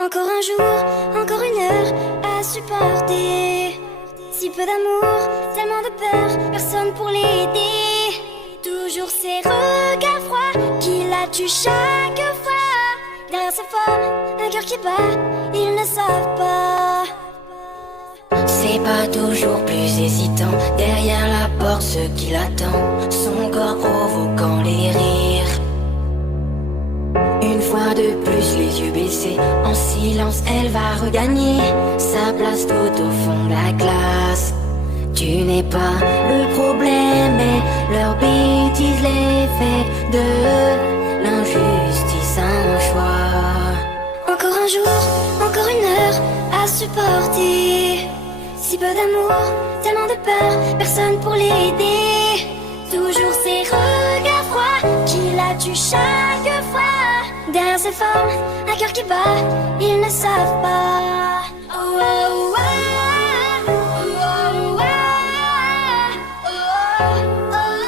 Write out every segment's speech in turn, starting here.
Encore un jour, encore une heure à supporter. Si peu d'amour, tellement de peur, personne pour l'aider. Toujours ces regards froids qui la tuent chaque fois. Derrière ces formes, un cœur qui bat, ils ne savent pas. C'est pas toujours plus hésitant. Derrière la porte, ce qui l'attend, son corps provoquant les rires. Une fois de plus, les yeux baissés, en silence, elle va regagner sa place tout au fond de la classe. Tu n'es pas le problème, mais leur bêtise les fait de l'injustice un choix. Encore un jour, encore une heure à supporter. Si peu d'amour, tellement de peur, personne pour l'aider. Toujours ces regards froids qui la tuent chaque fois. Derrière ces formes, un cœur qui bat, ils ne savent pas. Oh, oh, oh, oh, oh, oh, oh,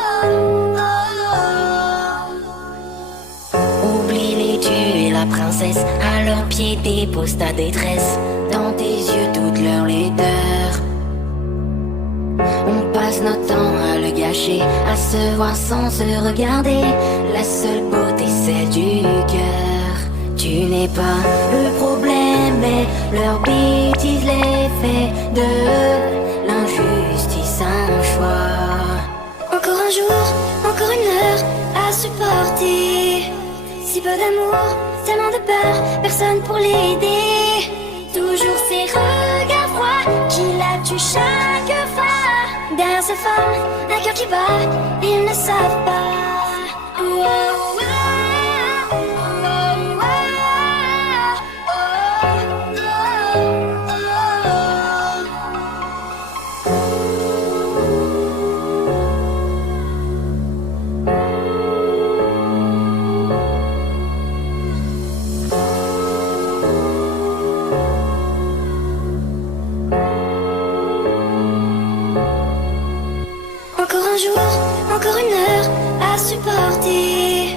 oh. Oublie les dieux et la princesse, à leurs pieds dépose ta détresse. Dans tes yeux toute leur laideur. On passe notre temps à le gâcher, à se voir sans se regarder. La seule beauté c'est du cœur. Tu n'es pas le problème, mais leur bêtise les fait de l'injustice un choix. Encore un jour, encore une heure à supporter. Si peu d'amour, tellement de peur, personne pour l'aider. Toujours ces regards froids qui la tuent chaque fois. Derrière ces femmes, un cœur qui bat, ils ne savent pas. Oh, oh, oh, oh, oh, Encore un jour, encore une heure à supporter.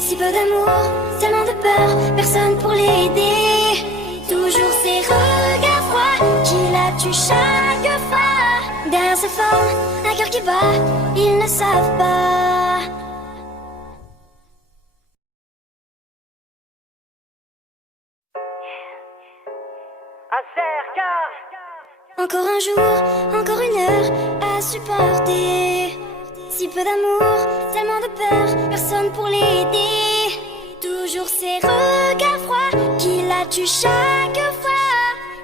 Si peu d'amour, tellement de peur, personne pour l'aider. Toujours ces regards froids qui la tuent chaque fois. Derrière ces formes, un cœur qui bat, ils ne savent pas. Encore un jour, encore une heure à supporter. Si peu d'amour, tellement de peur, personne pour l'aider. Toujours ces regards froids qui la tuent chaque fois.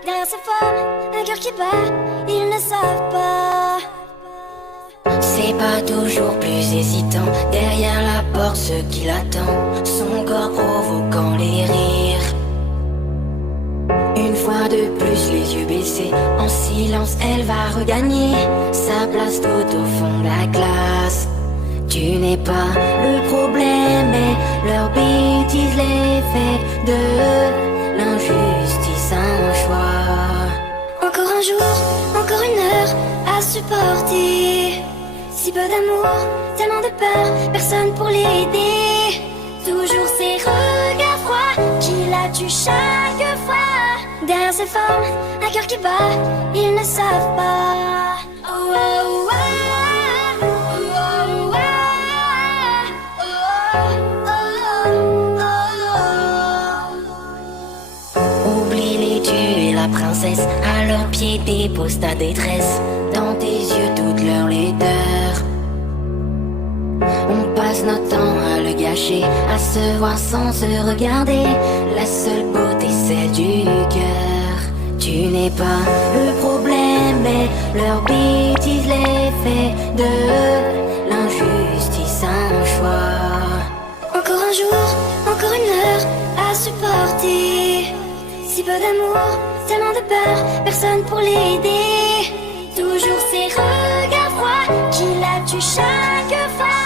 Derrière ces formes, un cœur qui bat, ils ne savent pas. C'est pas toujours plus hésitant. Derrière la porte, ce qui l'attend, son corps provoquant les rires. Une fois de plus, les yeux baissés, en silence, elle va regagner sa place tout au fond de la classe. Tu n'es pas le problème, mais leur bêtise les fait de l'injustice un choix. Encore un jour, encore une heure à supporter. Si peu d'amour, tellement de peur, personne pour l'aider. Toujours ces regards froids qui la tuent chaque fois. Derrière ces formes, un cœur qui bat, ils ne savent pas. Oh, oh, oh, oh, oh, oh, oh. Oublie les dieux et la princesse, à leurs pieds dépose ta détresse. Dans tes yeux toute leur laideur. On passe notre temps à le gâcher, à se voir sans se regarder. La seule beauté c'est du cœur. Tu n'es pas le problème, mais leur bêtise les fait de l'injustice un choix. Encore un jour, encore une heure à supporter. Si peu d'amour, tellement de peur, personne pour l'aider. Toujours ces regards froids qui la tuent chaque fois.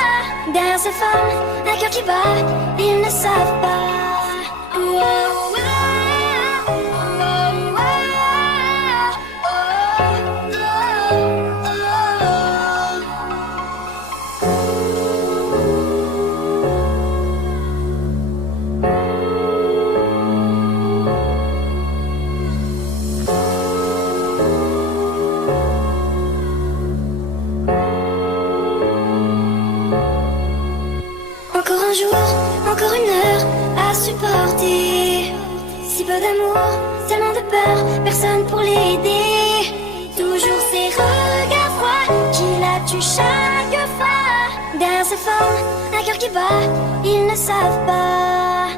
Derrière ces femmes, un cœur qui bat, ils ne savent pas. Oh, oh, oh, oh, oh, oh, oh. supporter. Si peu d'amour, tellement de peur, personne pour l'aider. Toujours ces regards froids qui la tuent chaque fois. Derrière ces formes, un cœur qui bat, ils ne savent pas.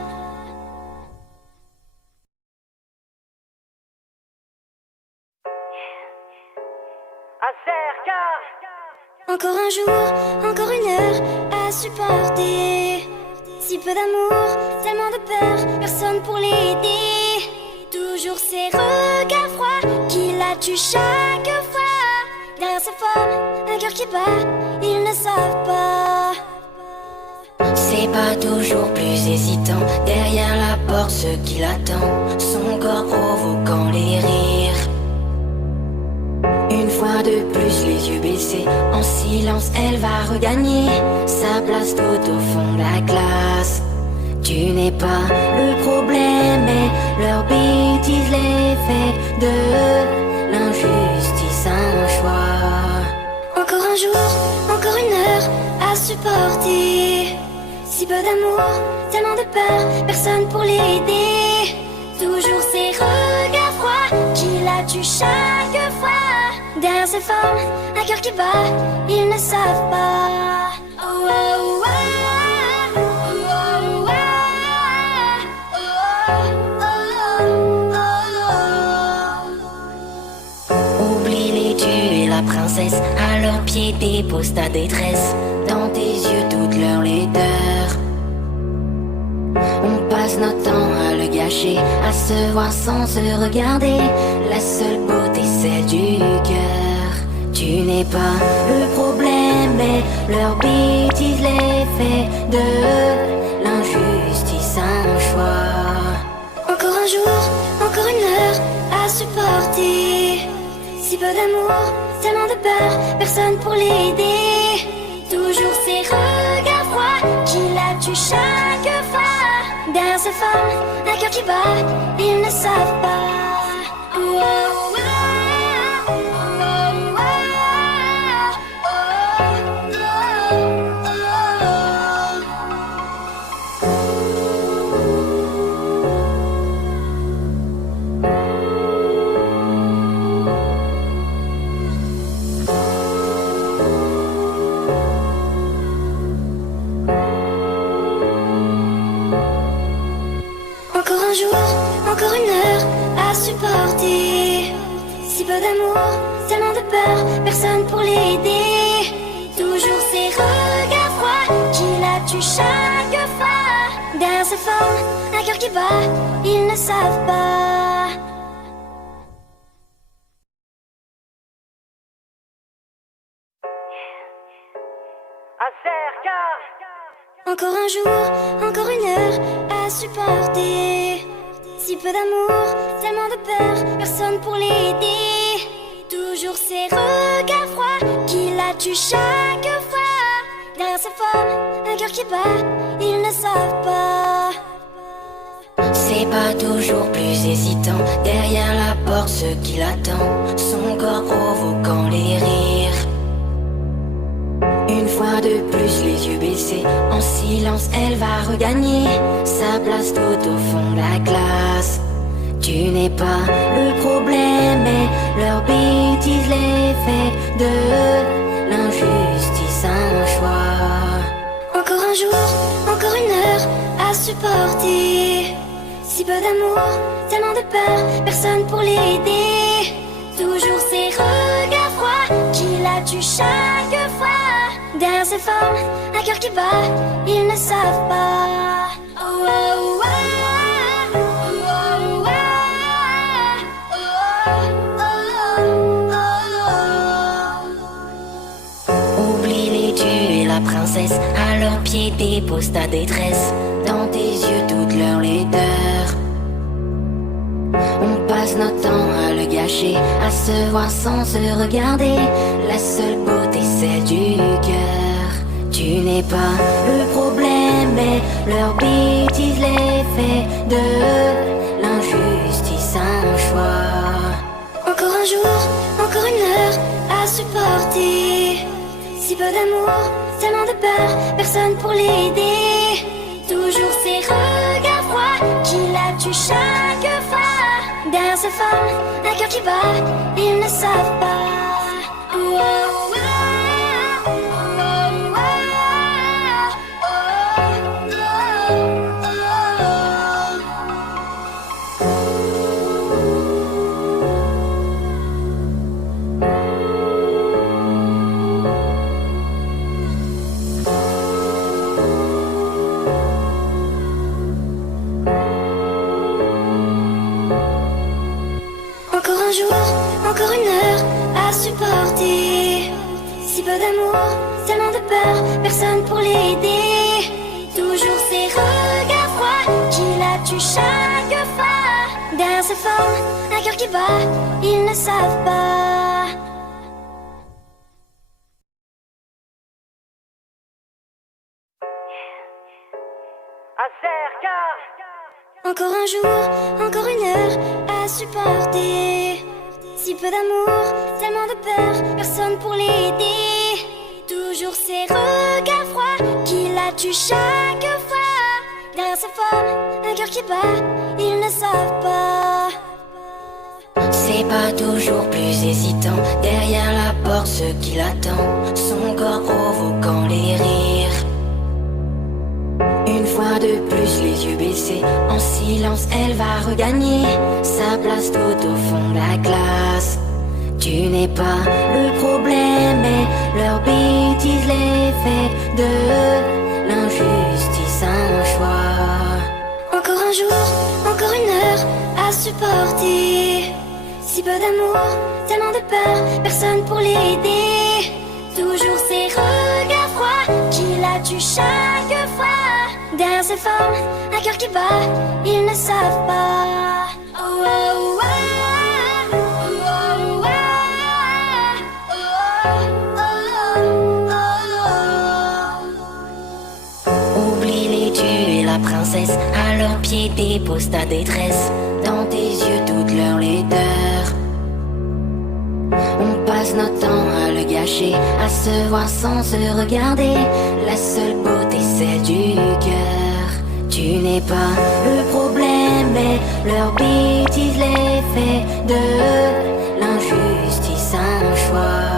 Encore un jour, encore une heure à supporter. Si peu d'amour, tellement de peur, personne pour l'aider. Toujours ces regards froids qui la tuent chaque fois. Derrière ces formes, un cœur qui bat, ils ne savent pas. C'est pas toujours plus hésitant. Derrière la porte, ce qui l'attend, son corps provoquant les rires. Une fois de plus, les yeux baissés, en silence, elle va regagner sa place tout au fond de la classe. Tu n'es pas le problème, mais leur bêtise les fait de l'injustice un choix. Encore un jour, encore une heure à supporter. Si peu d'amour, tellement de peur, personne pour l'aider. Toujours ces regards froids qui la tuent chaque fois. Derrière ces formes, un cœur qui bat, ils ne savent pas. Oh, oh, oh, oh, oh, oh. Oublie les dieux et la princesse, à leurs pieds dépose ta détresse. Dans tes yeux toute leur laideur. On passe notre temps à le gâcher, à se voir sans se regarder. La seule beauté, celle du cœur. Tu n'es pas le problème, mais leur bêtise les fait de l'injustice un choix. Encore un jour, encore une heure à supporter. Si peu d'amour, tellement de peur, personne pour l'aider. Toujours ces regards froids qui la tuent chaque fois. Derrière ces formes, un cœur qui bat, ils ne savent pas. Oh, oh, oh, oh, Encore un jour, encore une heure à supporter. Si peu d'amour, tellement de peur, personne pour l'aider. Toujours ces regards froids qui la tuent chaque fois. Derrière ces formes, un cœur qui bat, ils ne savent pas. Encore un jour, encore une heure à supporter. Si peu d'amour, tellement de peur, personne pour l'aider. Toujours ces regards froids qui la tuent chaque fois. Derrière ces formes, un cœur qui bat, ils ne savent pas. C'est pas toujours plus hésitant. Derrière la porte, ce qui l'attend, son corps provoquant les rires. Une fois de plus, les yeux baissés, en silence, elle va regagner sa place tout au fond de la classe. Tu n'es pas le problème, mais leur bêtise les fait de l'injustice un choix. Encore un jour, encore une heure à supporter. Si peu d'amour, tellement de peur, personne pour l'aider. Toujours ces regards froids qui la tuent chaque fois. Derrière ces formes, un cœur qui bat, ils ne savent pas. Oh, oh, oh, oh, oh, oh, oh. Oublie les dieux et la princesse, à leurs pieds dépose ta détresse. Dans tes yeux toute leur laideur. On passe notre temps à le gâcher, à se voir sans se regarder. La seule beauté, celle du cœur. Tu n'es pas le problème, mais leur bêtise les fait de l'injustice un choix. Encore un jour, encore une heure à supporter. Si peu d'amour, tellement de peur, personne pour l'aider. Toujours ces regards froids ces femmes, un cœur qui bat, ils ne savent pas. Oh, oh, oh, oh, oh, encore un jour, encore une heure à supporter. Si peu d'amour, tellement de peur, personne pour l'aider. Toujours ces regards froids qui la tuent chaque fois. Derrière ces formes, un cœur qui bat, ils ne savent pas. Encore un jour, encore une heure à supporter. Si peu d'amour, tellement de peur, personne pour l'aider. Toujours ces regards froids qui la tuent chaque fois. Derrière ces formes, un cœur qui bat, ils ne savent pas. C'est pas toujours plus hésitant. Derrière la porte, ce qui l'attend, son corps provoquant les rires. Une fois de plus, les yeux baissés, en silence, elle va regagner sa place tout au fond de la classe. Tu n'es pas le problème, mais leur bêtise les fait de l'injustice un choix. Encore un jour, encore une heure à supporter. Si peu d'amour, tellement de peur, personne pour l'aider. Toujours ces regards froids qui la tuent chaque fois. Derrière ces formes, un cœur qui bat, ils ne savent pas. Oh, oh, oh, oh, oh, oh, oh, oh. Oublie les dieux et la princesse, à leurs pieds dépose ta détresse. Dans tes yeux toute leur laideur. On passe notre temps à le gâcher, à se voir sans se regarder. La seule beauté, celle du cœur. Tu n'es pas le problème, mais leur bêtise les fait de l'injustice un choix.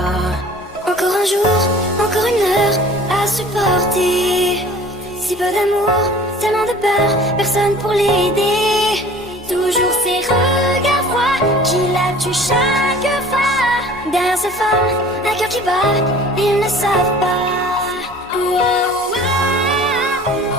Encore un jour, encore une heure à supporter. Si peu d'amour, tellement de peur, personne pour l'aider. Toujours ces regards froids qui la tuent chaque fois. Derrière ces femmes, un cœur qui bat, ils ne savent pas. Oh, oh, oh, oh, oh,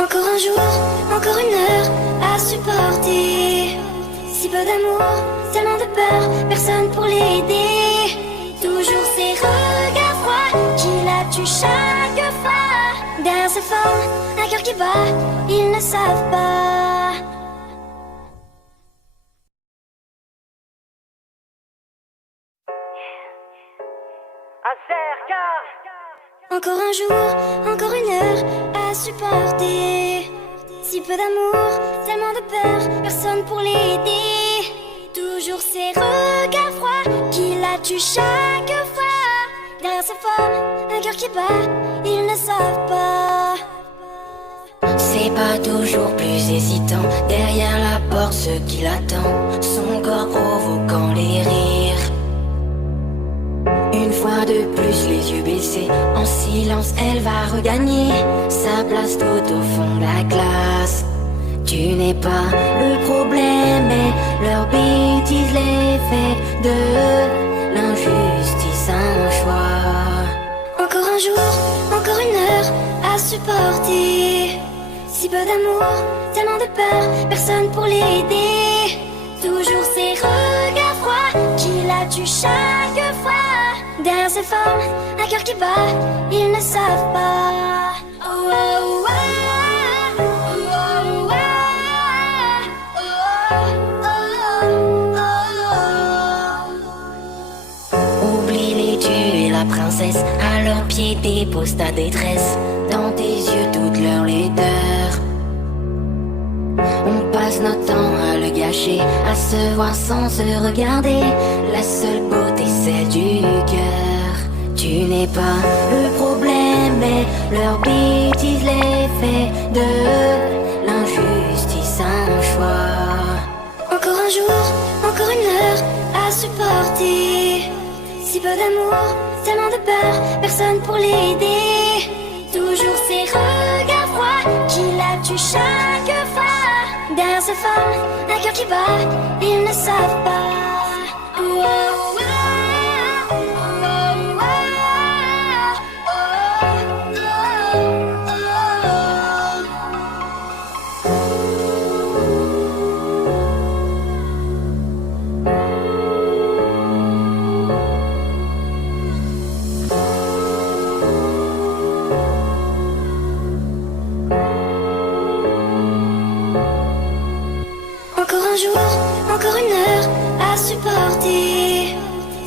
encore un jour, encore une heure à supporter. Si peu d'amour, tellement de peur, personne pour l'aider. Toujours ces regards froids qui la tuent chaque fois. Derrière ces formes, un cœur qui bat, ils ne savent pas. Encore un jour, encore une heure à supporter. Si peu d'amour, tellement de peur, personne pour l'aider. Toujours ces regards froids qui la tuent chaque fois. Derrière ces formes, un cœur qui bat, ils ne savent pas. C'est pas toujours plus hésitant. Derrière la porte, ce qui l'attend, son corps provoquant les rires. Une fois de plus, les yeux baissés, en silence, elle va regagner sa place tout au fond de la classe. Tu n'es pas le problème, mais leur bêtise les fait de l'injustice un choix. Encore un jour, encore une heure à supporter. Si peu d'amour, tellement de peur, personne pour l'aider. Toujours ces regards froids qui la tuent chaque fois. Derrière ces formes, un cœur qui bat, ils ne savent pas. Oh, oh, oh, oh, oh, oh, oh, oh. Oublie les dieux et la la princesse. À leurs pieds dépose ta détresse. Dans tes yeux toute leur laideur. On passe notre temps à le gâcher, à se voir sans se regarder. La seule beauté celle du cœur. Tu n'es pas le problème, mais leur bêtise les fait de l'injustice un choix. Encore un jour, encore une heure à supporter. Si peu d'amour, tellement de peur, personne pour l'aider. Toujours ces regards froids qui la tuent chaque fois. Derrière ces femmes, un cœur qui bat, ils ne savent pas. Oh, oh, oh, oh, oh, Encore un jour, encore une heure à supporter.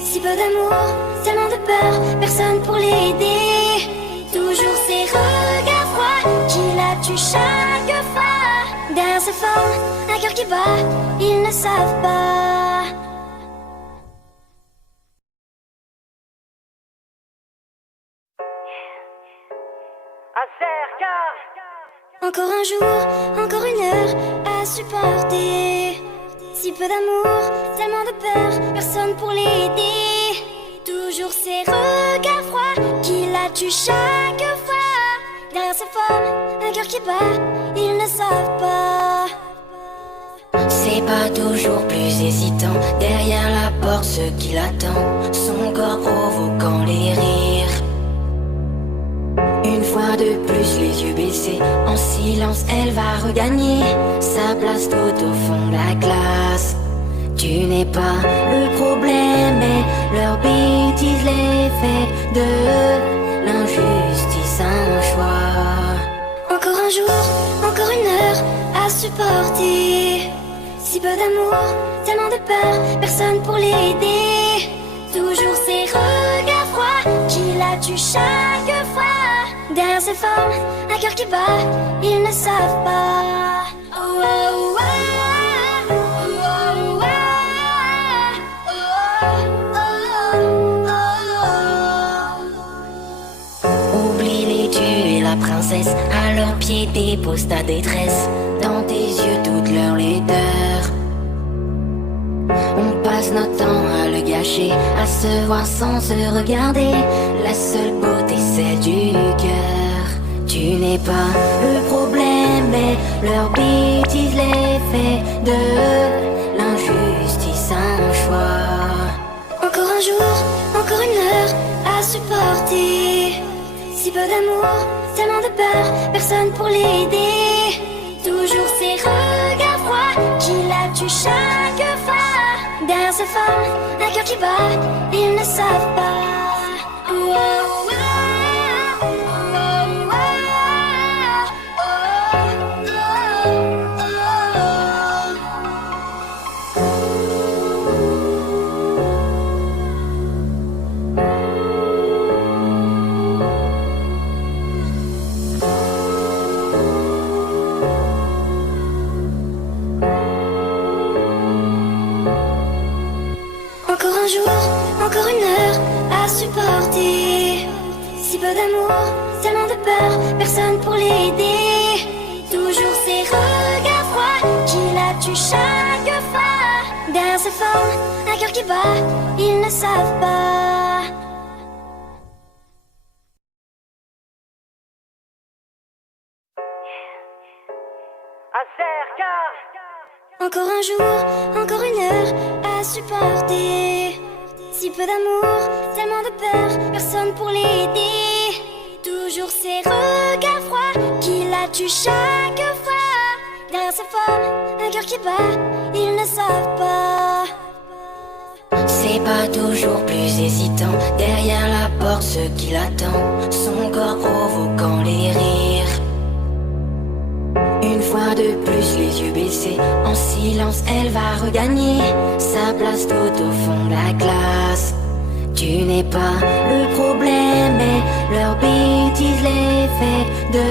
Si peu d'amour, tellement de peur, personne pour l'aider. Toujours ces regards froids qui la tuent chaque fois. Derrière ces femmes, un cœur qui bat, ils ne savent pas. Encore un jour, encore une heure à supporter. Si peu d'amour, tellement de peur, personne pour l'aider. Toujours ces regards froids qui la tuent chaque fois. Derrière ces femmes, un cœur qui bat, ils ne savent pas. C'est pas toujours plus hésitant. Derrière la porte, ce qui l'attend, son corps provoquant les rires. Une fois de plus, les yeux baissés, en silence, elle va regagner sa place tout au fond de la classe. Tu n'es pas le problème, mais leur bêtise les fait de l'injustice un choix. Encore un jour, encore une heure à supporter. Si peu d'amour, tellement de peur, personne pour l'aider. Toujours ces regards froids qui la tuent chaque fois. Derrière ces femmes, un cœur qui bat, ils ne savent pas. Oh, oh, oh, oh, oh, oh, oh, oh. Oublie les dieux et la princesse. À leurs pieds dépose ta détresse. Dans tes yeux toute leur laideur. On passe notre temps à le gâcher, à se voir sans se regarder. La seule beauté celle du cœur. Tu n'es pas le problème, mais leur bêtise les fait de l'injustice un choix. Encore un jour, encore une heure à supporter. Si peu d'amour, tellement de peur, personne pour l'aider. Toujours ces regards froids qui la tuent chaque fois. Derrière ces femmes, un cœur qui bat, ils ne savent pas. Oh, oh, oh, oh, oh, Encore un jour, encore une heure à supporter. Si peu d'amour, tellement de peur, personne pour l'aider. Toujours ces regards froids qui la tuent chaque fois. Derrière ces femmes, un cœur qui bat, ils ne savent pas. Encore un jour, encore une heure à supporter. Si peu d'amour, tellement de peur, personne pour l'aider. Toujours ces regards froids qui la tuent chaque fois. Derrière ces femmes, un cœur qui bat, ils ne savent pas. C'est pas toujours plus hésitant. Derrière la porte, ce qui l'attend, son corps provoquant les rires. Une fois de plus, les yeux baissés, en silence, elle va regagner sa place tout au fond de la classe. Tu n'es pas le problème, mais leur bêtise les fait de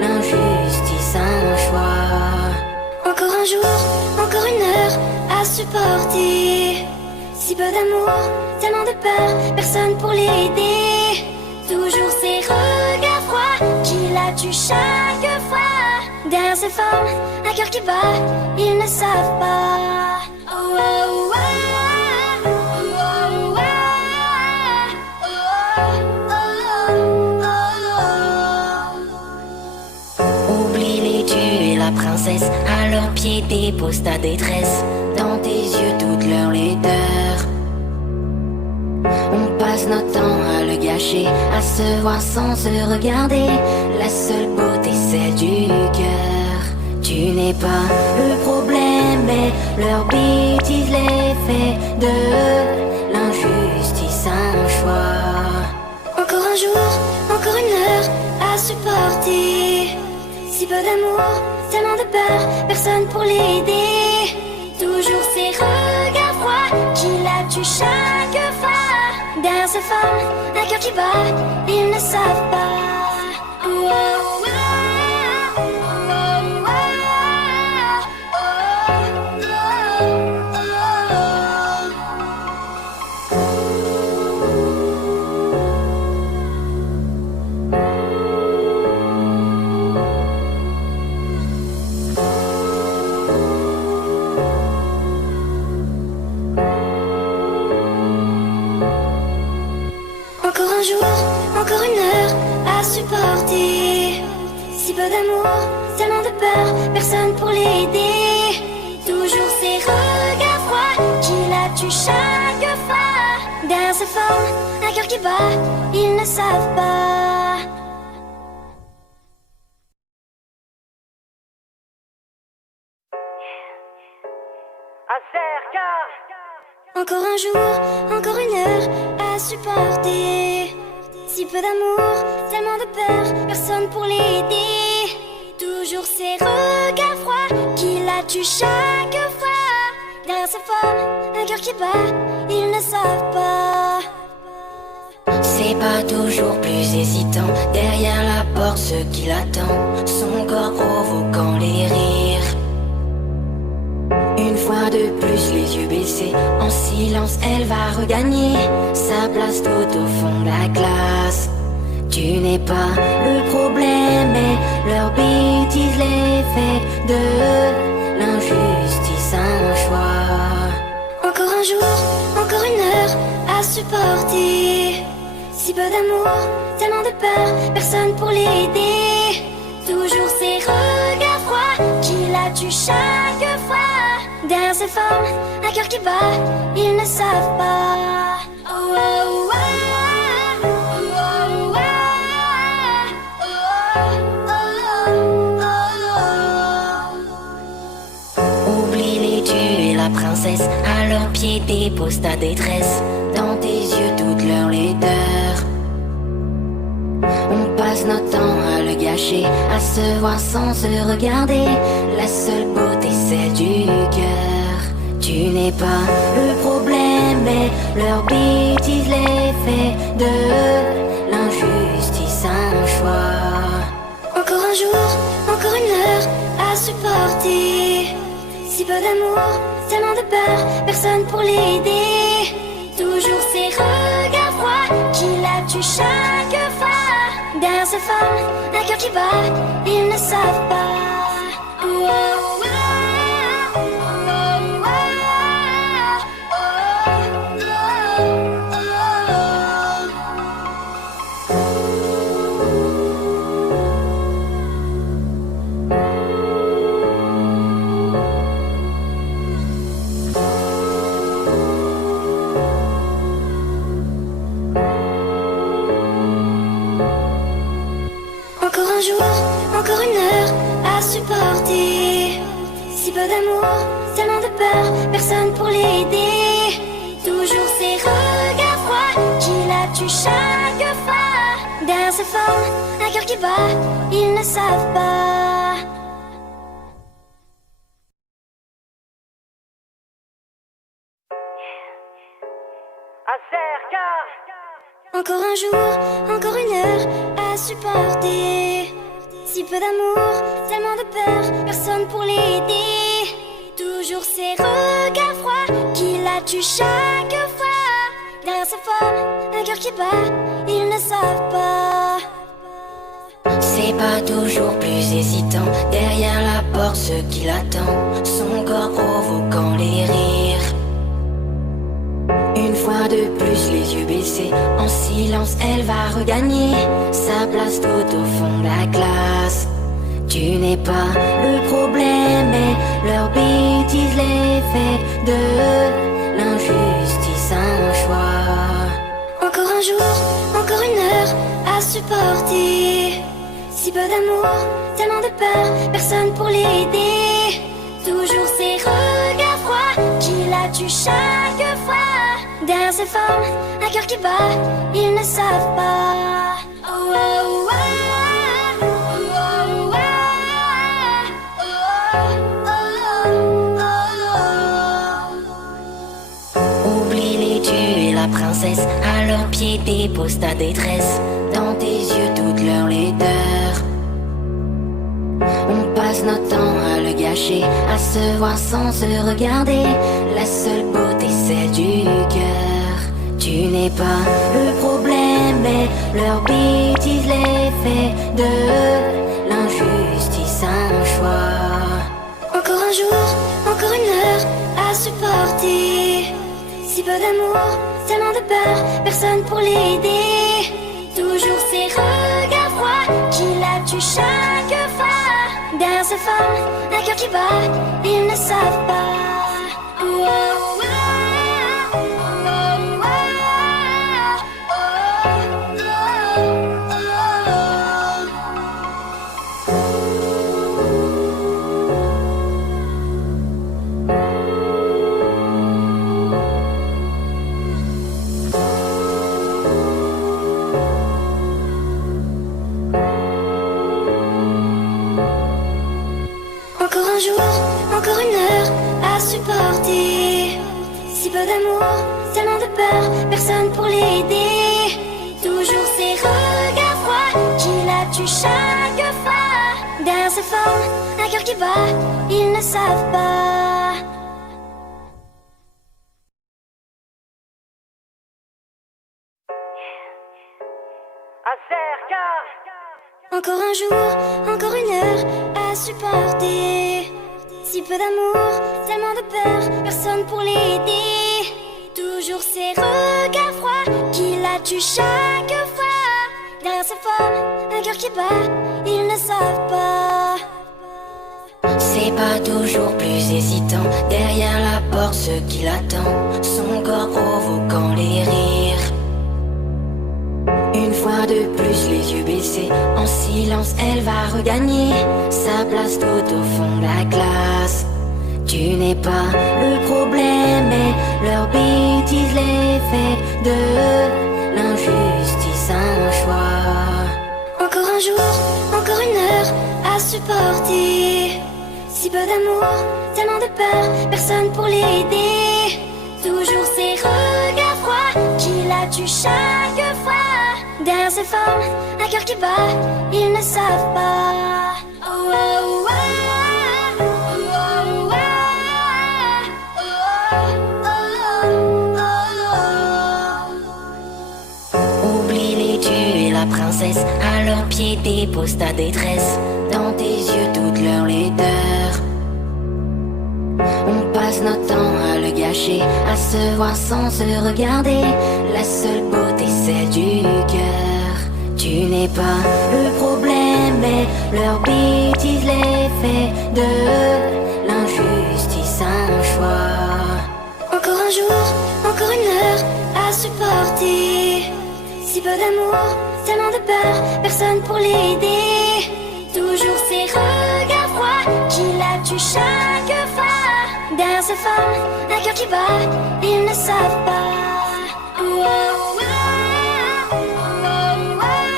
l'injustice un choix. Encore un jour, encore une heure à supporter. Si peu d'amour, tellement de peur, personne pour l'aider. Toujours ces regards froids qui la tuent chaque fois. Derrière ces formes, un cœur qui bat, ils ne savent pas. Oh, oh, oh. La princesse, à leurs pieds dépose ta détresse. Dans tes yeux toute leur laideur. On passe notre temps à le gâcher, à se voir sans se regarder. La seule beauté celle du cœur. Tu n'es pas le problème, mais leur bêtise les fait de l'injustice un choix. Encore un jour, encore une heure à supporter. Si peu d'amour, tellement de peur, personne pour l'aider. Toujours ces regards froids qui la tuent chaque fois. Derrière ces femmes, un cœur qui bat, ils ne savent pas. Oh, oh, oh, oh, oh, Encore un jour, encore une heure à supporter. Si peu d'amour, tellement de peur, personne pour l'aider. Toujours ces regards froids qui la tuent chaque fois. Derrière ces formes, un cœur qui bat, ils ne savent pas. Encore un jour, encore une heure à supporter. Si peu d'amour, tellement de peur, personne pour l'aider. Toujours ces regards froids qui la tuent chaque fois. Derrière ces formes, un cœur qui bat, ils ne savent pas. C'est pas toujours plus hésitant. Derrière la porte, ce qui l'attend, son corps provoquant les rires. Une fois de plus, les yeux baissés, en silence, elle va regagner sa place tout au fond de la classe. Tu n'es pas le problème, mais leur bêtise les fait de l'injustice un choix. Encore un jour, encore une heure à supporter. Si peu d'amour, tellement de peur, personne pour l'aider. Toujours ces regards froids qui la tuent chaque fois. Derrière ces formes, un cœur qui bat, ils ne savent pas. Oh, oh, oh, oh, oh, oh, oh. Oublie les dieux et la princesse, à leurs pieds dépose ta détresse. Dans tes yeux toute leur laideur. On passe notre temps à le gâcher, à se voir sans se regarder. La seule beauté celle du cœur. Tu n'es pas le problème, mais leur bêtise les fait de l'injustice un choix. Encore un jour, encore une heure à supporter. Si peu d'amour, tellement de peur, personne pour l'aider. Toujours ces regards froids qui la tuent chaque fois. Derrière ces femmes, un cœur qui bat, ils ne savent pas. Oh, oh, oh, oh, oh, Encore un jour, encore une heure à supporter. Si peu d'amour, tellement de peur, personne pour l'aider. Toujours ces regards froids qui la tuent chaque fois. Derrière ces formes, un cœur qui bat, ils ne savent pas. Encore un jour, encore une heure à supporter. Si peu d'amour, tellement de peur, personne pour l'aider. Toujours ces regards froids qui la tuent chaque fois. Derrière sa forme, un cœur qui bat, ils ne savent pas. C'est pas toujours plus hésitant. Derrière la porte, ce qui l'attend, son corps provoquant les rires. Une fois de plus, les yeux baissés, en silence, elle va regagner sa place tout au fond de la classe. Tu n'es pas le problème, mais leur bêtise les fait de l'injustice un choix. Encore un jour, encore une heure à supporter. Si peu d'amour, tellement de peur, personne pour l'aider. Toujours ces regards froids qui la tuent chaque fois. Derrière ses formes, un cœur qui bat, ils ne savent pas. Oh, oh, oh, oh, oh, oh, oh. Oublie les dieux et la princesse, à leurs pieds dépose ta détresse. Dans tes yeux toute leur laideur. On passe notre temps à le gâcher, à se voir sans se regarder. La seule beauté, celle du cœur. Tu n'es pas le problème, mais leur bêtise les fait de l'injustice un choix. Encore un jour, encore une heure à supporter. Si peu d'amour, tellement de peur, personne pour l'aider. Toujours ces regards froids qui la tuent chaque fois. Derrière sa femme, un cœur qui bat, ils ne savent pas. Oh, oh, oh, oh, oh, Encore un jour, encore une heure à supporter. Si peu d'amour, tellement de peur, personne pour l'aider. Toujours ces regards froids qui la tuent chaque fois. Derrière ses formes, un cœur qui bat, ils ne savent pas. Encore un jour, encore une heure à supporter. Si peu d'amour, tellement de peur, personne pour l'aider. Toujours ces regards froids qui la tuent chaque fois. Derrière sa forme, un cœur qui bat, ils ne savent pas. C'est pas toujours plus hésitant. Derrière la porte, ce qui l'attend, son corps provoquant les rires. Une fois de plus, les yeux baissés, en silence, elle va regagner sa place tout au fond de la classe. Tu n'es pas le problème, mais leur bêtise les fait de l'injustice un choix. Encore un jour, encore une heure à supporter. Si peu d'amour, tellement de peur, personne pour l'aider. Toujours ces regards froids qui la tuent chaque fois. Derrière ses formes, un cœur qui bat, ils ne savent pas. Oh, oh, oh, oh, oh, oh, oh, oh. Oublie les dieux et la princesse, à leurs pieds dépose ta détresse. Dans tes yeux toute leur laideur. On passe notre temps à le gâcher, à se voir sans se regarder. La seule beauté, celle du cœur. Tu n'es pas le problème, mais leur bêtise les fait de l'injustice un choix. Encore un jour, encore une heure à supporter. Si peu d'amour, tellement de peur, personne pour l'aider. Toujours ces regards froids qui la tuent chaque fois. Derrière ses formes, un cœur qui bat, ils ne savent pas. Oh, oh, oh, oh, oh, oh, oh.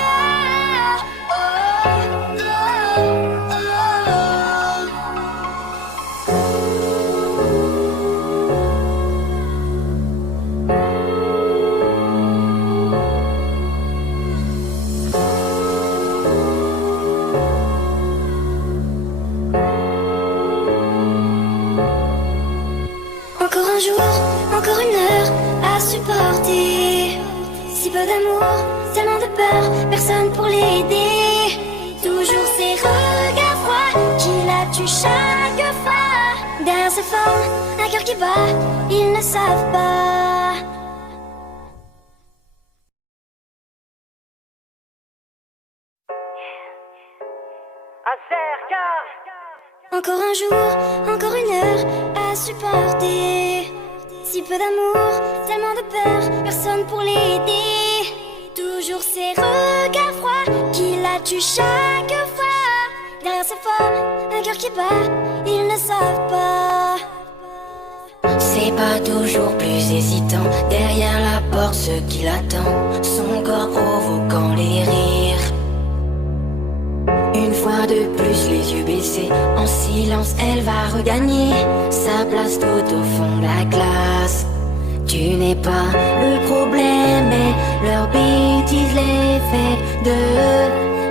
un jour, encore une heure à supporter. Si peu d'amour, tellement de peur, personne pour l'aider. Toujours ces regards froids qui la tuent chaque fois. Derrière ces formes, un cœur qui bat, ils ne savent pas. Encore un jour, encore une heure à supporter. Si peu d'amour, tellement de peur, personne pour l'aider. Toujours ces regards froids qui la tuent chaque fois. Derrière ces formes, un cœur qui bat, ils ne savent pas. C'est pas toujours plus hésitant. Derrière la porte, ce qui l'attend, son corps provoquant les rires. Une fois de plus, les yeux baissés, en silence, elle va regagner sa place tout au fond de la classe. Tu n'es pas le problème, mais leur bêtise les fait de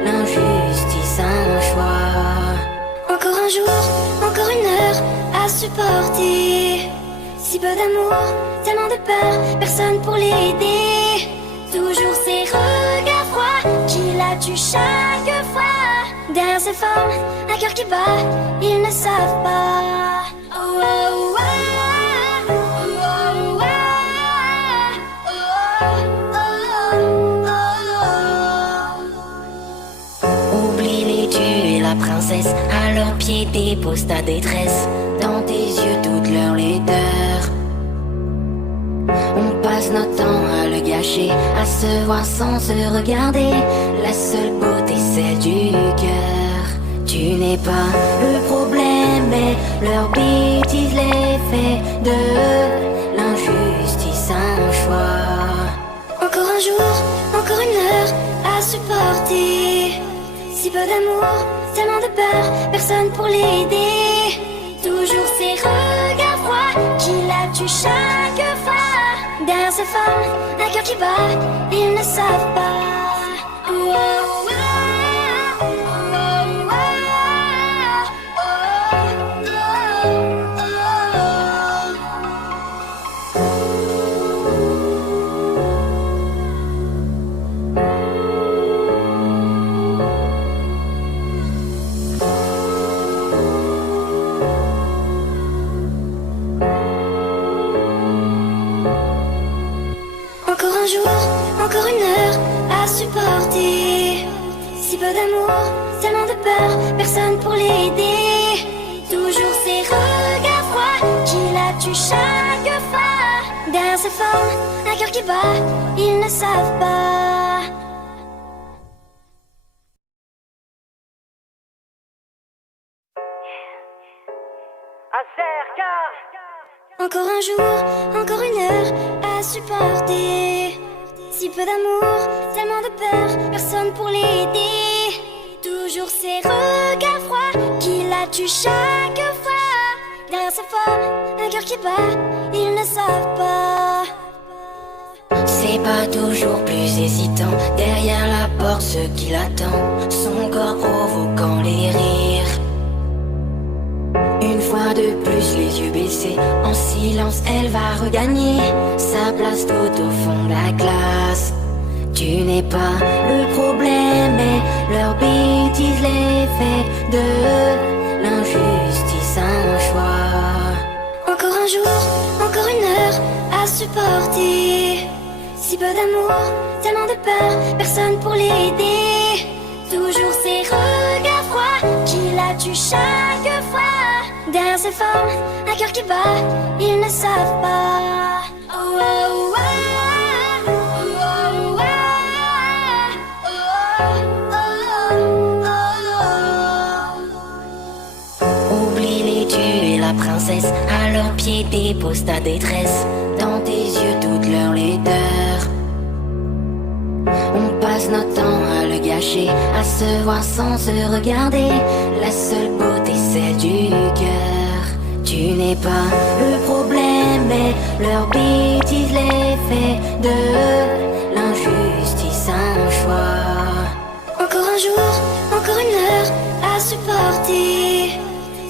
l'injustice un choix. Encore un jour, encore une heure à supporter. Si peu d'amour, tellement de peur, personne pour l'aider. Toujours ces regards froids qui la tuent chaque fois. Derrière ces formes, un cœur qui bat, ils ne savent pas. Oh, oh, oh, oh, oh, oh, oh. Oublie les dieux et la princesse, à leurs pieds dépose ta détresse. Dans tes yeux toute leur laideur. On passe notre temps à le gâcher, à se voir sans se regarder. La seule beauté, celle du cœur. Tu n'es pas le problème, mais leur bêtise les fait de l'injustice un choix. Encore un jour, encore une heure à supporter. Si peu d'amour, tellement de peur, personne pour l'aider. Toujours ces regards froids qui la tuent chaque fois. Derrière ces femmes, un cœur qui bat, ils ne savent pas. Oh, oh, oh, oh, oh, Encore un jour, encore une heure à supporter. Si peu d'amour, tellement de peur, personne pour l'aider. Toujours ces regards froids qui la tuent chaque fois. Derrière ces formes, un cœur qui bat, ils ne savent pas. Encore un jour, encore une heure à supporter. Si peu d'amour, tellement de peur, personne pour l'aider. Toujours ces regards froids qui la tuent chaque fois. Derrière ces formes, un cœur qui bat, ils ne savent pas. C'est pas toujours plus hésitant. Derrière la porte, ce qui l'attend, son corps provoquant les rires. Une fois de plus, les yeux baissés, en silence, elle va regagner sa place tout au fond de la classe. Tu n'es pas le problème, mais leur bêtise les fait de l'injustice un choix. Encore un jour, encore une heure à supporter. Si peu d'amour, tellement de peur, personne pour l'aider. Toujours ces regards froids qui la tuent chaque fois. Derrière ces formes, un cœur qui bat, ils ne savent pas. Oh, oh, oh, oh, oh, oh. Oublie les dieux et la princesse, à leurs pieds dépose ta détresse. Dans tes yeux toute leur laideur. On passe notre temps à le gâcher, à se voir sans se regarder. La seule beauté, celle du cœur. Tu n'es pas le problème, mais leur bêtise les fait de l'injustice un choix. Encore un jour, encore une heure à supporter.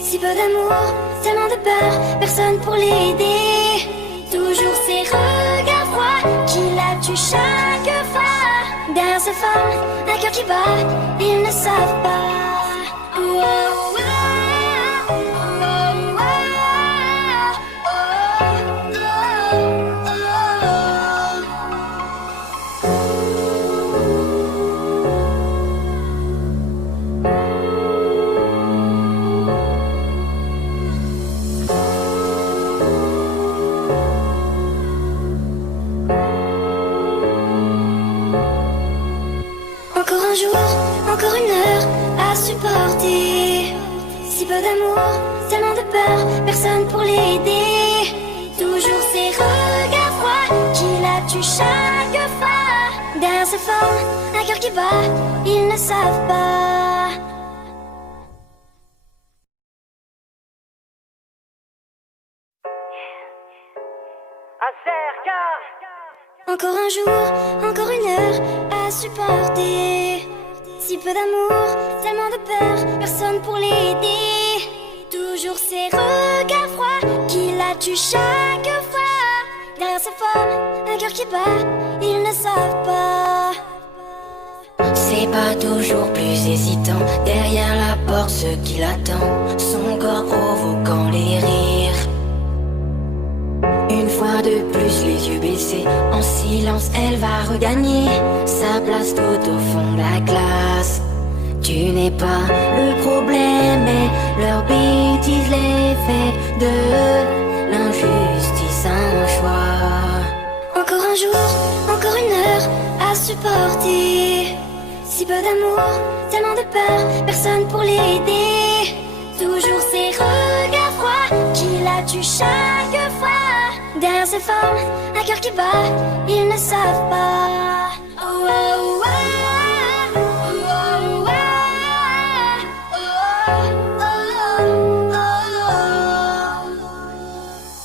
Si peu d'amour, tellement de peur, personne pour l'aider. bat, ils ne savent pas. Oh, oh, oh, oh, oh, encore un jour, encore une heure à supporter. Si peu d'amour, tellement de peur, personne pour l'aider. Toujours ces regards froids qui la tuent chaque fois. Derrière ces formes, un cœur qui bat, ils ne savent pas. Encore un jour, encore une heure à supporter. Si peu d'amour, tellement de peur, personne pour l'aider. Toujours ces regards froids qui la tuent chaque fois. Derrière ces formes, un cœur qui bat, ils ne savent pas. C'est pas toujours plus hésitant. Derrière la porte, ce qui l'attend, son corps provoquant les rires. Une fois de plus, les yeux baissés, en silence, elle va regagner sa place tout au fond de la classe. Tu n'es pas le problème, mais leur bêtise les fait de l'injustice un choix. Encore un jour, encore une heure à supporter. Si peu d'amour, tellement de peur, personne pour l'aider. Toujours ces regards froids qui la tuent chaque fois. Derrière ces formes, un cœur qui bat, ils ne savent pas. Oh, oh, oh, oh, oh, oh,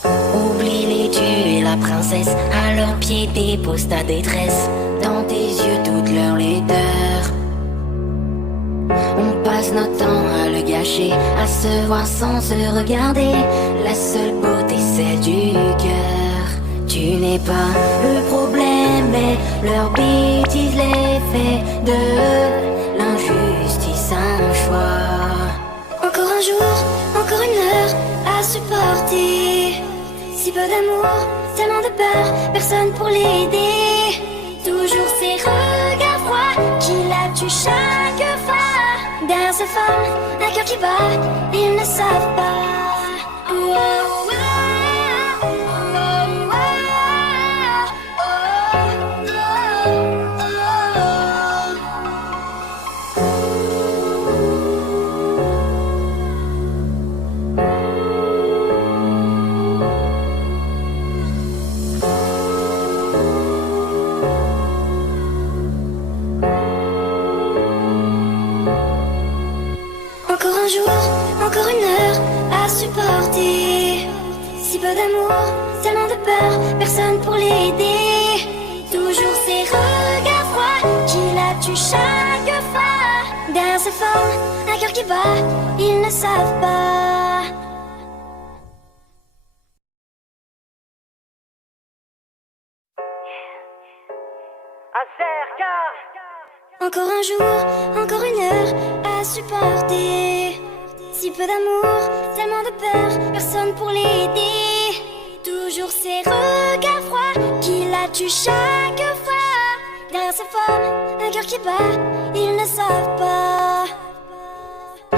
oh. Oublie les dieux et la princesse, à leurs pieds dépose ta détresse. Dans tes yeux toute leur laideur. On passe notre temps à le gâcher, à se voir sans se regarder. La seule beauté, celle du cœur. Tu n'es pas le problème, mais leur bêtise les fait de l'injustice un choix. Encore un jour, encore une heure à supporter. Si peu d'amour, tellement de peur, personne pour l'aider. Toujours ces regards froids qui la tuent chaque fois. Derrière ces formes, un cœur qui bat, ils ne savent pas. Oh, oh, oh, oh, oh, encore un jour, encore une heure à supporter. Si peu d'amour, tellement de peur, personne pour l'aider. Toujours ces regards froids qui la tuent chaque fois. Derrière ces formes, un cœur qui bat, ils ne savent pas. Encore un jour, encore une heure à supporter. Si peu d'amour, tellement de peur, personne pour l'aider. Toujours ces regards froids qui la tuent chaque fois. Derrière ces formes, un cœur qui bat, ils ne savent pas.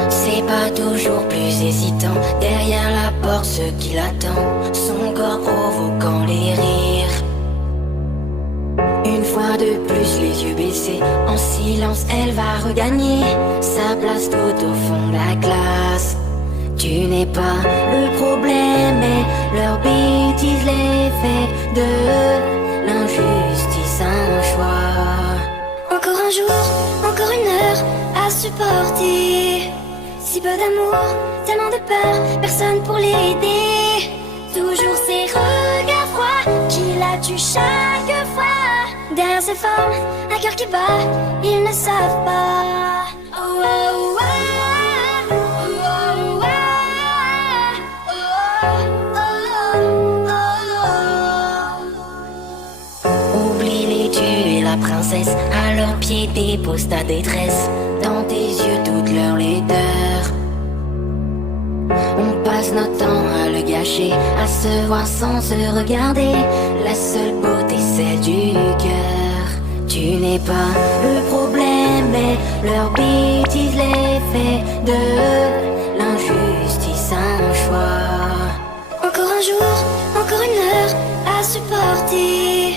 C'est pas toujours plus hésitant. Derrière la porte, ce qui l'attend, son corps provoquant les rires. Une fois de plus, les yeux baissés, en silence, elle va regagner sa place tout au fond de la classe. Tu n'es pas le problème, mais leur bêtise les fait de l'injustice un choix. Encore un jour, encore une heure à supporter. Si peu d'amour, tellement de peur, personne pour l'aider. Toujours ces regards froids qui la tuent chaque fois. Derrière ces formes, un cœur qui bat, ils ne savent pas. Oh, oh, oh, oh, oh, oh, oh, oh. Oublie les dieux et la princesse, à leurs pieds pieds dépose ta détresse. Dans tes yeux toute leur laideur. On passe notre temps à le gâcher, à se voir sans se regarder. La seule beauté celle du cœur. Tu n'es pas le problème, mais leur bêtise l'effet de l'injustice, un choix. Encore un jour, encore une heure à supporter.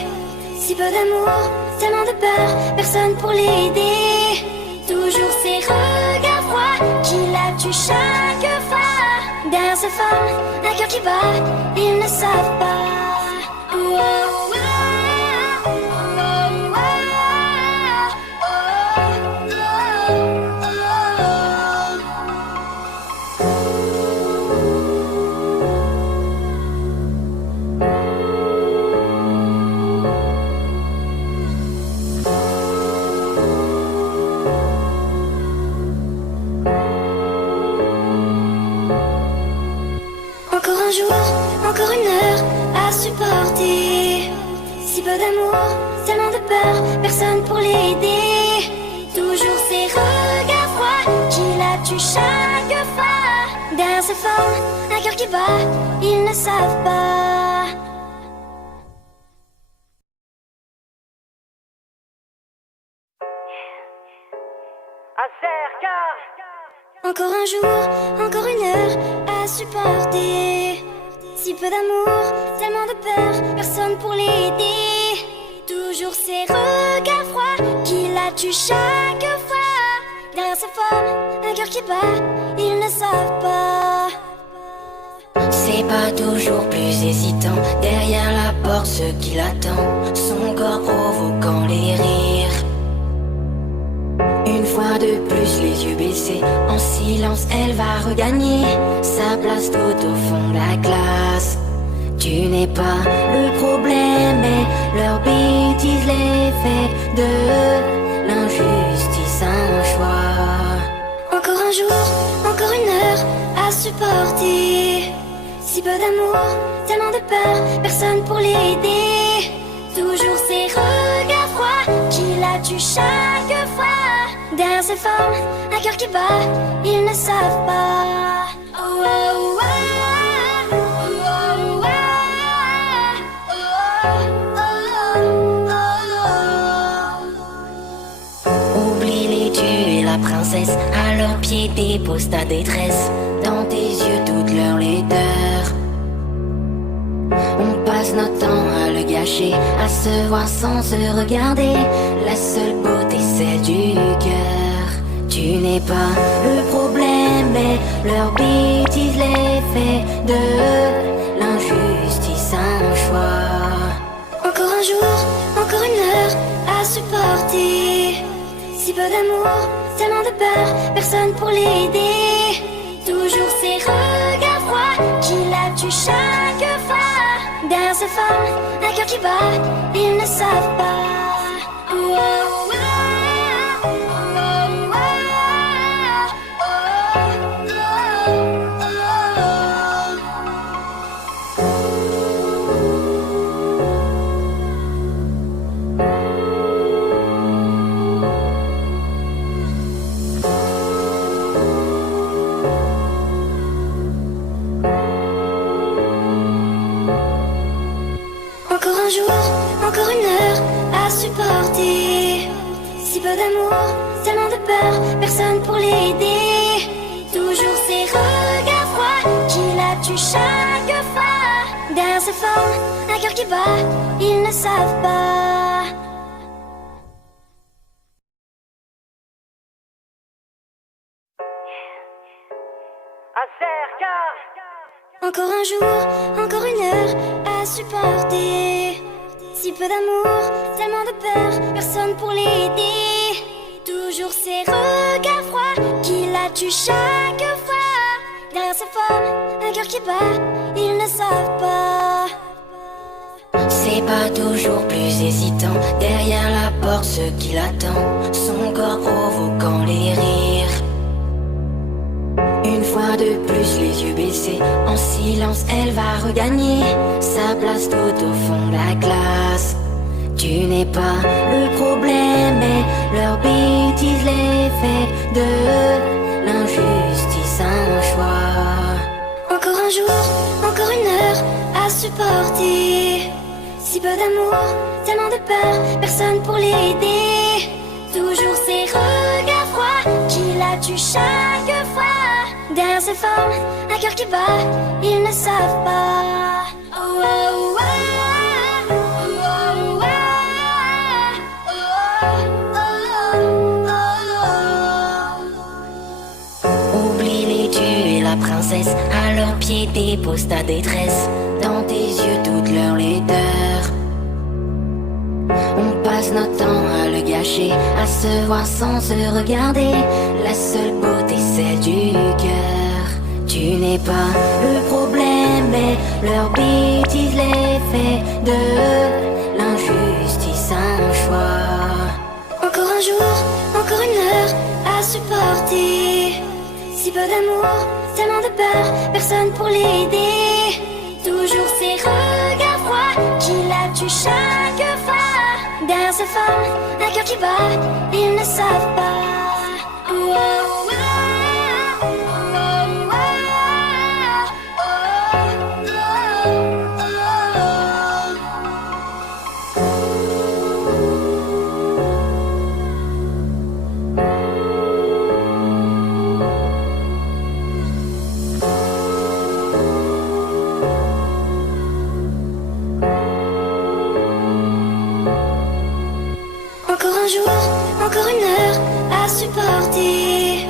Si peu d'amour, tellement de peur, personne pour l'aider. Toujours ces regards froids qui la tuent chaque fois. Derrière ces femmes, un cœur qui bat, ils ne savent pas. Oh, oh, oh, oh, oh, Encore un jour, encore une heure à supporter. Si peu d'amour, tellement de peur, personne pour l'aider. Toujours ces regards froids qui la tuent chaque fois. Derrière ces femmes, un cœur qui bat, ils ne savent pas. Encore un jour, encore une heure à supporter. Si peu d'amour, tellement de peur, personne pour l'aider. Toujours ces regards froids qui la tuent chaque fois. Derrière ces femmes, un cœur qui bat, ils ne savent pas. C'est pas toujours plus hésitant. Derrière la porte, ce qui l'attend, son corps provoquant les rires. Une fois de plus, les yeux baissés, en silence, elle va regagner sa place tout au fond de la classe. Tu n'es pas le problème, mais leur bêtise l'effet de l'injustice, un choix. Encore un jour, encore une heure à supporter. Si peu d'amour, tellement de peur, personne pour l'aider. Toujours ces regards froids qui la tuent chaque fois. Derrière ces femmes, un cœur qui bat, ils ne savent pas. Oh, oh, oh, oh, oh, oh, oh, oh. Oublie les dieux et la princesse, à leurs pieds dépose ta détresse. Dans tes yeux toute leur laideur. On passe notre temps à le gâcher, à se voir sans se regarder. La seule beauté celle du cœur. Tu n'es pas le problème, mais leur bêtise l'effet de l'injustice, un choix. Encore un jour, encore une heure à supporter. Si peu d'amour, tellement de peur, personne pour l'aider. Toujours ces regards froids qui la tuent chaque fois. Derrière ces femmes, un cœur qui bat, ils ne savent pas. Oh, oh, oh, oh, oh, Encore un jour, encore une heure à supporter. Si peu d'amour, tellement de peur, personne pour l'aider. Toujours ces regards froids qui la tuent chaque fois. Derrière ces femmes, un cœur qui bat, ils ne savent pas. Encore un jour, encore une heure à supporter. Si peu d'amour, tellement de peur, personne pour l'aider. Toujours ces regards froids qui la tuent chaque fois. Derrière ces femmes, un cœur qui bat, ils ne savent pas. C'est pas toujours plus hésitant. Derrière la porte, ce qui l'attend, son corps provoquant les rires. Une fois de plus, les yeux baissés, en silence, elle va regagner sa place tout au fond de la classe. Tu n'es pas le problème, mais leur bêtise les fait de l'injustice un choix. Encore un jour, encore une heure à supporter. Si peu d'amour, tellement de peur, personne pour l'aider. Toujours ces regards froids qui la tuent chaque fois. Derrière ces formes, un cœur qui bat, ils ne savent pas. Oh, oh, oh, oh, oh, oh, oh. Oublie les dieux et la princesse, à leurs pieds dépose ta détresse. Dans tes yeux toute leur laideur. On passe notre temps à le gâcher, à se voir sans se regarder. La seule beauté, celle du cœur. Tu n'es pas le problème, mais leur bêtise les fait de l'injustice un choix. Encore un jour, encore une heure à supporter. Si peu d'amour, tellement de peur, personne pour l'aider. Toujours ces regards froids qui la tuent chaque fois. Derrière ces femmes, un cœur qui bat, ils ne savent pas. Oh, oh, oh, oh, oh, Encore un jour, encore une heure à supporter.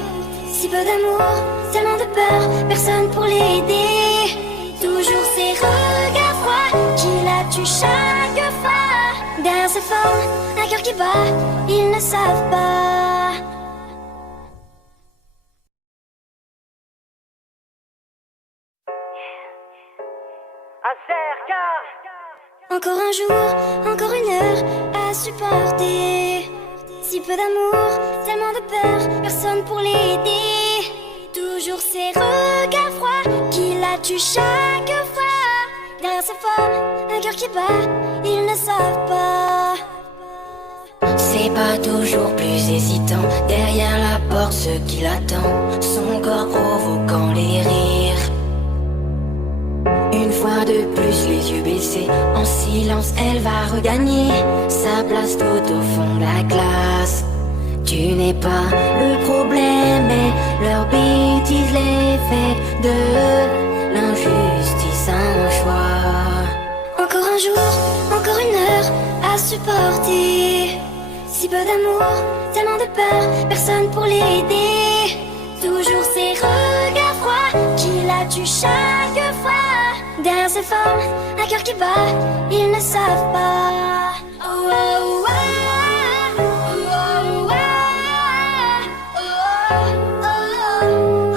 Si peu d'amour, tellement de peur, personne pour l'aider. Toujours ces regards froids qui la tuent chaque fois. Derrière ces formes, un cœur qui bat, ils ne savent pas. Encore un jour, encore une heure à supporter. Si peu d'amour, tellement de peur, personne pour l'aider. Toujours ces regards froids qui la tuent chaque fois. Derrière ces formes, un cœur qui bat, ils ne savent pas. C'est pas toujours plus hésitant. Derrière la porte, ce qui l'attend, son corps provoquant les rires. Une fois de plus, les yeux baissés, en silence, elle va regagner sa place tout au fond de la classe. Tu n'es pas le problème, mais leur bêtise les fait de l'injustice un choix. Encore un jour, encore une heure à supporter. Si peu d'amour, tellement de peur, personne pour l'aider. Toujours ces regards froids qui la tuent chaque fois. Derrière ces formes, un cœur qui bat, ils ne savent pas. Oh, oh, oh, oh, oh, oh,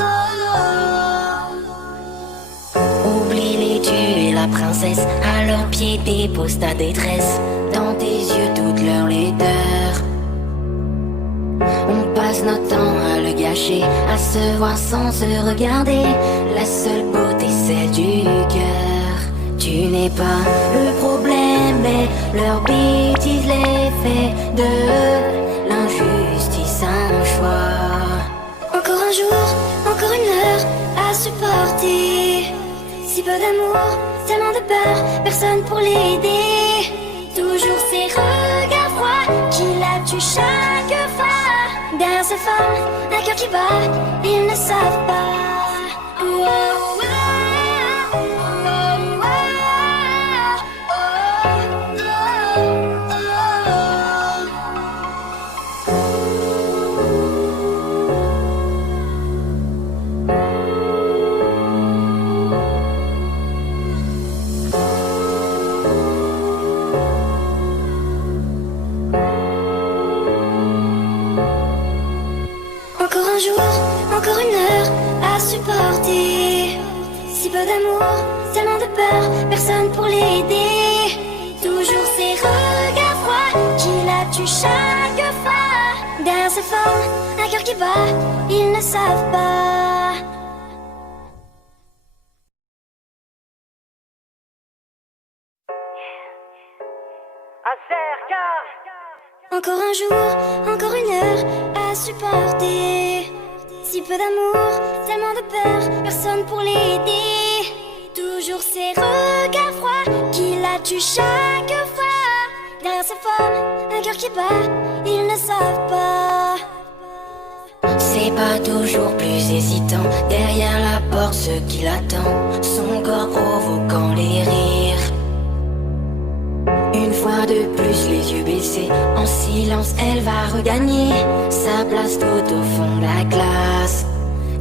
oh. Oublie les dieux et la princesse, à leurs pieds dépose ta détresse. Dans tes yeux toute leur laideur. On passe notre temps à le gâcher, à se voir sans se regarder. La seule beauté, celle du cœur. Tu n'es pas le problème, mais leur bêtise les fait de l'injustice un choix. Encore un jour, encore une heure à supporter. Si peu d'amour, tellement de peur, personne pour l'aider. Toujours ces regards froids qui la tuent chaque fois. Derrière ces femmes, un cœur qui bat, ils ne savent pas. Oh, oh, oh, oh, Encore un jour, encore une heure à supporter. Si peu d'amour, tellement de peur, personne pour l'aider. Toujours ces regards froids qui la tuent chaque fois. Derrière ces formes, un cœur qui bat, ils ne savent pas. Encore un jour, encore une heure à supporter. Si peu d'amour, tellement de peur, personne pour l'aider. Toujours ces regards froids qui la tuent chaque fois. Derrière sa forme, un cœur qui bat, ils ne savent pas. C'est pas toujours plus hésitant. Derrière la porte, ce qui l'attend, son corps provoquant les rires. Une fois de plus, les yeux baissés, en silence, elle va regagner sa place tout au fond de la classe.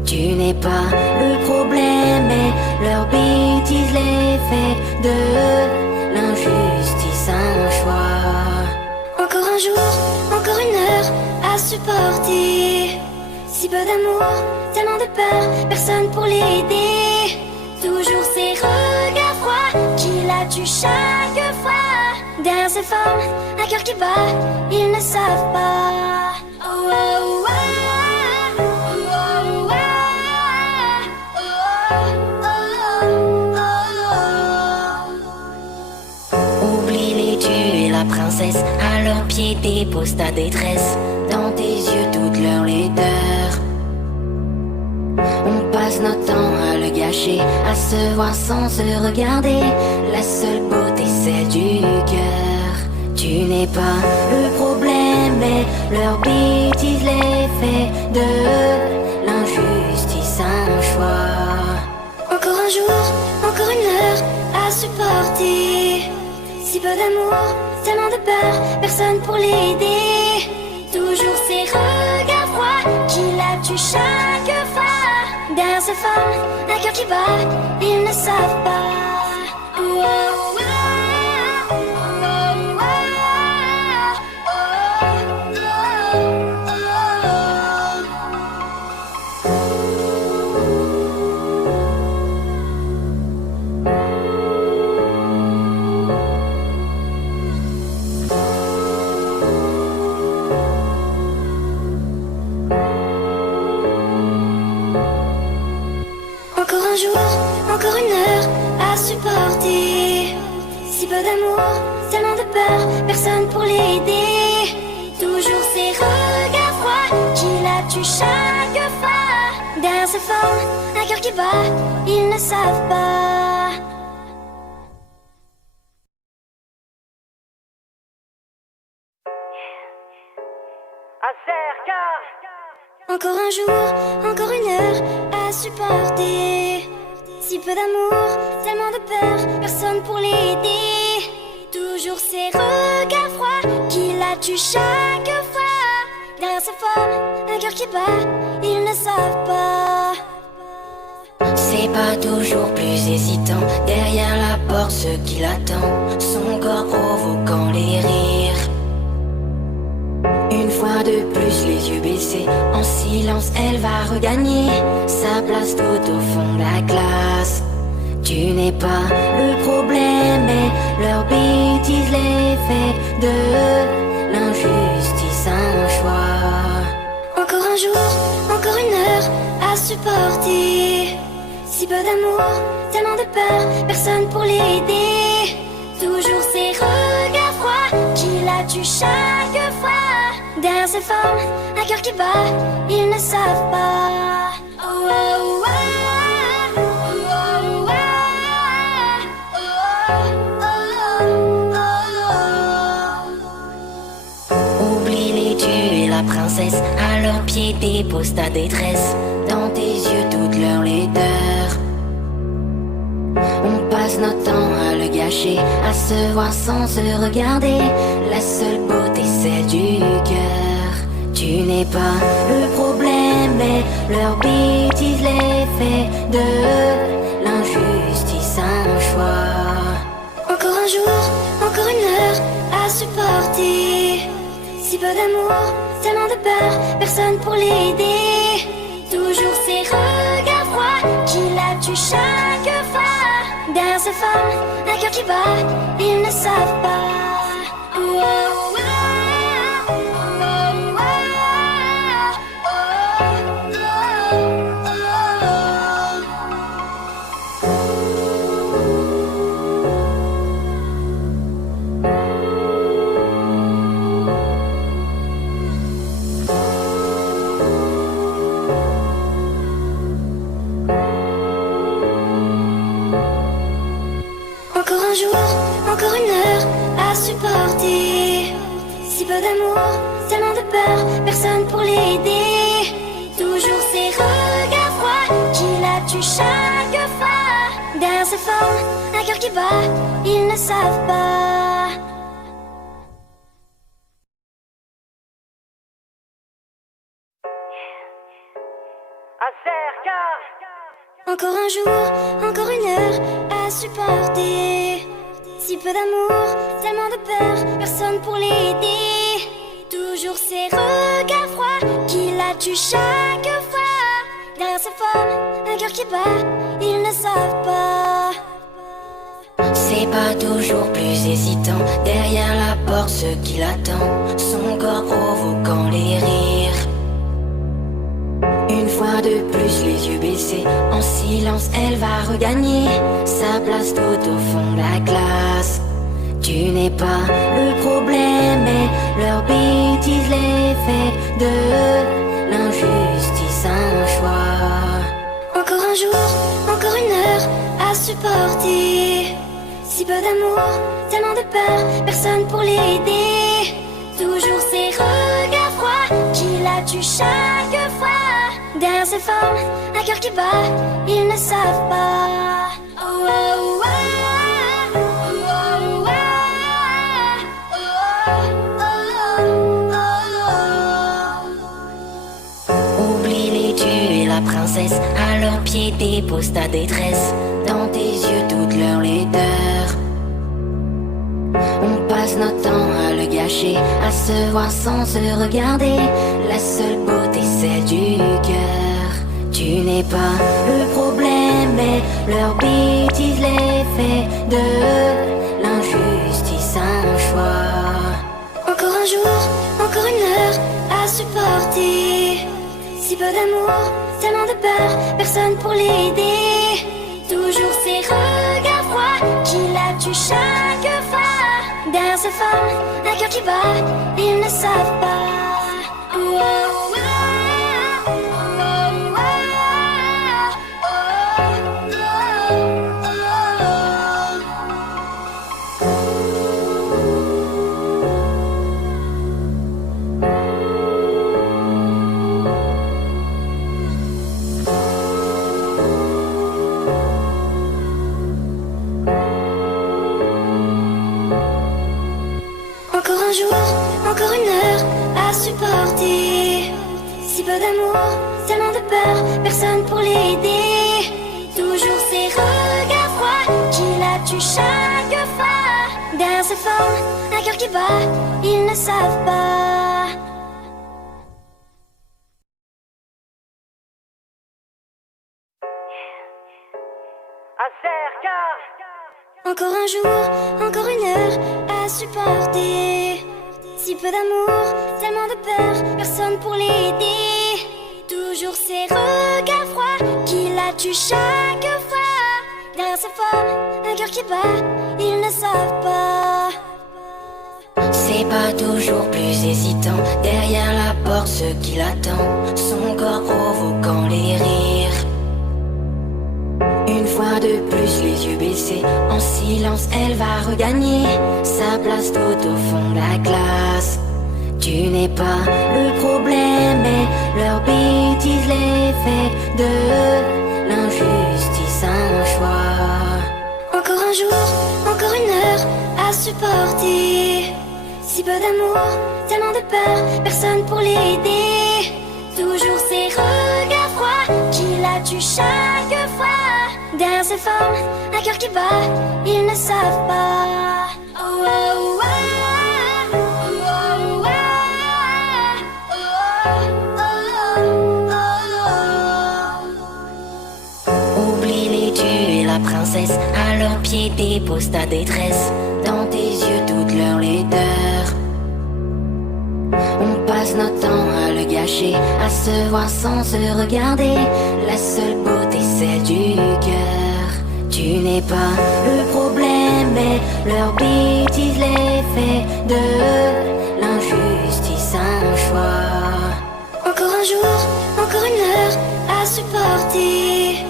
Tu n'es pas le problème, mais leur bêtise les fait de l'injustice un choix. Encore un jour, encore une heure à supporter. Si peu d'amour, tellement de peur, personne pour l'aider. Toujours ces regards froids qui la tuent chaque fois. Derrière ses formes, un cœur qui bat, ils ne savent pas. Oh, oh, oh, oh, oh, oh. Oublie les dieux et la princesse, à leurs pieds dépose ta détresse. Dans tes yeux toute leur laideur. On passe notre temps à le gâcher, à se voir sans se regarder. La seule beauté, celle du cœur. Tu n'es pas le problème, mais leur bêtise les fait de l'injustice un choix. Encore un jour, encore une heure à supporter. Si peu d'amour, tellement de peur, personne pour l'aider. Toujours ces regards froids qui la tuent chaque fois. Derrière ses formes, un cœur qui bat, ils ne savent pas. Oh, oh, oh, oh, Encore un jour, encore une heure à supporter. Si peu d'amour, tellement de peur, personne pour l'aider. Toujours ces regards froids qui la tuent chaque fois. Derrière ses formes, un cœur qui bat, ils ne savent pas. Encore un jour, encore une heure à supporter. Si peu d'amour, tellement de peur, personne pour l'aider. Toujours ces regards froids qui la tuent chaque fois. Derrière sa forme, un cœur qui bat, ils ne savent pas. C'est pas toujours plus hésitant. Derrière la porte, ce qui l'attend, son corps provoquant les rires. Une fois de plus, les yeux baissés, en silence, elle va regagner sa place tout au fond de la classe. Tu n'es pas le problème, mais leur bêtise les fait de l'injustice un choix. Encore un jour, encore une heure à supporter. Si peu d'amour, tellement de peur, personne pour l'aider. Toujours ces regards froids qui la tuent chaque fois. Derrière ses formes, un cœur qui bat, ils ne savent pas. Oh, oh, oh, oh, oh, oh. Oublie les dieux et la princesse, à leurs pieds dépose ta détresse. Dans tes yeux toute leur laideur. On passe notre temps à le gâcher, à se voir sans se regarder. La seule beauté, celle du cœur. Tu n'es pas le problème, mais leur bêtise les fait de l'injustice un choix. Encore un jour, encore une heure à supporter. Si peu d'amour, tellement de peur, personne pour l'aider. Toujours ces regards froids qui la tuent chaque fois. Derrière ses formes, un cœur qui bat, ils ne savent pas. Oh, oh, oh, oh, oh, oh. peu d'amour, tellement de peur, personne pour l'aider. Toujours ces regards froids qui la tuent chaque fois. Derrière ces formes, un cœur qui bat, ils ne savent pas. Encore un jour, encore une heure à supporter. Si peu d'amour, tellement de peur, personne pour l'aider. Toujours ces regards froids qui la tuent chaque fois. Derrière ces formes, un cœur qui bat, ils ne savent pas. C'est pas toujours plus hésitant. Derrière la porte, ce qui l'attend, son corps provoquant les rires. Une fois de plus, les yeux baissés, en silence, elle va regagner sa place tout au fond de la classe. Tu n'es pas le problème, mais leur bêtise les fait de l'injustice un choix. Encore un jour, encore une heure à supporter. Si peu d'amour, tellement de peur, personne pour l'aider. Toujours ces regards froids qui la tuent chaque fois. Derrière ces formes, un cœur qui bat, ils ne savent pas. Oh, oh, oh, oh, oh, oh. Oublie les dieux et la princesse, à leurs pieds dépose ta détresse. Dans tes yeux toute leur laideur. On passe notre temps à le gâcher, à se voir sans se regarder. La seule beauté, celle du cœur. Tu n'es pas le problème, mais leur bêtise les fait de l'injustice un choix. Encore un jour, encore une heure à supporter. Si peu d'amour, tellement de peur, personne pour l'aider. Toujours ces regards froids qui la tuent chaque fois. Derrière ces formes, un cœur qui bat, ils ne savent pas. Oh, oh, oh, oh, oh, Encore un jour, encore une heure à supporter. Si peu d'amour, tellement de peur, personne pour l'aider. Toujours ces regards froids qui la tuent chaque fois. Derrière ces formes, un cœur qui bat, ils ne savent pas. Encore un jour, encore une heure à supporter. Si peu d'amour, tellement de peur, personne pour l'aider. Toujours ces regards froids qui la tuent chaque fois. Derrière ces formes, un cœur qui bat, ils ne savent pas. C'est pas toujours plus hésitant. Derrière la porte, ce qui l'attend, son corps provoquant les rires. Une fois de plus, les yeux baissés, en silence, elle va regagner sa place tout au fond de la classe. Tu n'es pas le problème, mais leur bêtise les fait de l'injustice un choix. Encore un jour, encore une heure à supporter. Si peu d'amour, tellement de peur, personne pour l'aider. Toujours ces regards froids qui la tuent chaque fois. Derrière ces formes, un cœur qui bat, ils ne savent pas. Oh, oh, oh, oh, oh, oh, oh, oh. Oublie les dieux et la princesse, à leurs pieds dépose ta détresse. Dans tes yeux toute leur laideur. On passe notre temps à le gâcher, à se voir sans se regarder. La seule beauté, celle du cœur. Tu n'es pas le problème, mais leur bêtise les fait de l'injustice un choix. Encore un jour, encore une heure à supporter.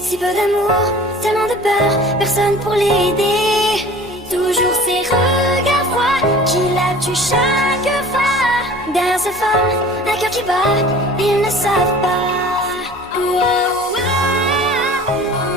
Si peu d'amour, tellement de peur, personne pour l'aider. Toujours ces regards froids qui la tuent chaque fois. femmes, un cœur qui bat, ils ne savent pas. Oh, oh, oh, oh, oh,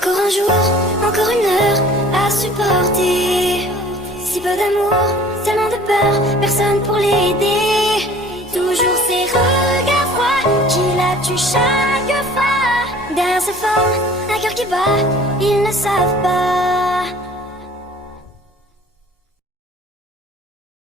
encore un jour, encore une heure à supporter. Si peu d'amour, tellement de peur, personne pour l'aider. Toujours ces regards froids qui la tuent chaque fois. Derrière ces formes, un cœur qui bat, ils ne savent pas.